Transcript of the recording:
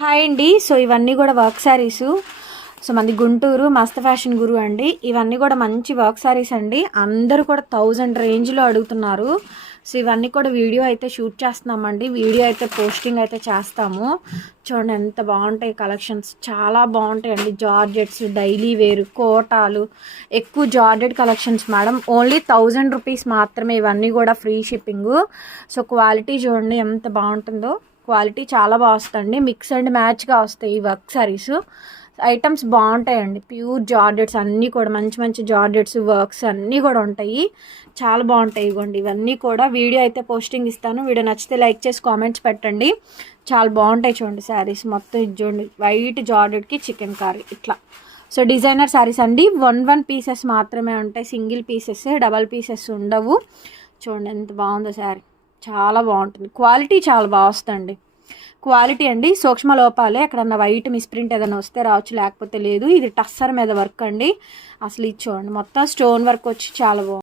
Hi అండి. So ఇవన్నీ కూడా వర్క్ శారీసు. సో మంది గుంటూరు మస్త్ ఫ్యాషన్ గురు అండి. ఇవన్నీ కూడా మంచి వర్క్ శారీస్ అండి. అందరూ కూడా 1000 రేంజ్లో అడుగుతున్నారు. సో ఇవన్నీ కూడా వీడియో అయితే షూట్ చేస్తున్నామండి. వీడియో అయితే పోస్టింగ్ అయితే చేస్తాము. చూడండి ఎంత బాగుంటాయి కలెక్షన్స్, చాలా బాగుంటాయండి. జార్జెట్స్, డైలీ వేరు, కోటాలు, ఎక్కువ georgette collections madam. Only 1000 rupees మాత్రమే. ఇవన్నీ కూడా ఫ్రీ షిప్పింగు. సో క్వాలిటీ చూడండి ఎంత బాగుంటుందో. క్వాలిటీ చాలా బాగా వస్తుంది. మిక్స్ అండ్ మ్యాచ్గా వస్తాయి ఈ వర్క్ సారీస్. ఐటమ్స్ బాగుంటాయండి. ప్యూర్ జార్జెట్స్ అన్నీ కూడా మంచి మంచి జార్జెట్స్ వర్క్స్ అన్నీ కూడా ఉంటాయి. చాలా బాగుంటాయి. ఇవ్వండి ఇవన్నీ కూడా వీడియో అయితే పోస్టింగ్ ఇస్తాను. వీడియో నచ్చితే లైక్ చేసి కామెంట్స్ పెట్టండి. చాలా బాగుంటాయి చూడండి శారీస్ మొత్తం. ఇది చూడండి వైట్ జార్జెట్కి చికెన్ కర్రీ ఇట్లా. సో డిజైనర్ శారీస్ అండి. వన్ పీసెస్ మాత్రమే ఉంటాయి. సింగిల్ పీసెస్, డబల్ పీసెస్ ఉండవు. చూడండి ఎంత బాగుందో శారీ. చాలా బాగుంటుంది. క్వాలిటీ చాలా బాగా వస్తుంది. క్వాలిటీ అండి. సూక్ష్మ లోపాలే, ఎక్కడన్నా వైట్ మిస్ప్రింట్ ఏదైనా వస్తే రావచ్చు, లేకపోతే లేదు. ఇది టస్సర్ మీద వర్క్ అండి. అసలు ఇది చూడండి మొత్తం స్టోన్ వర్క్ వచ్చి చాలా బాగుంది.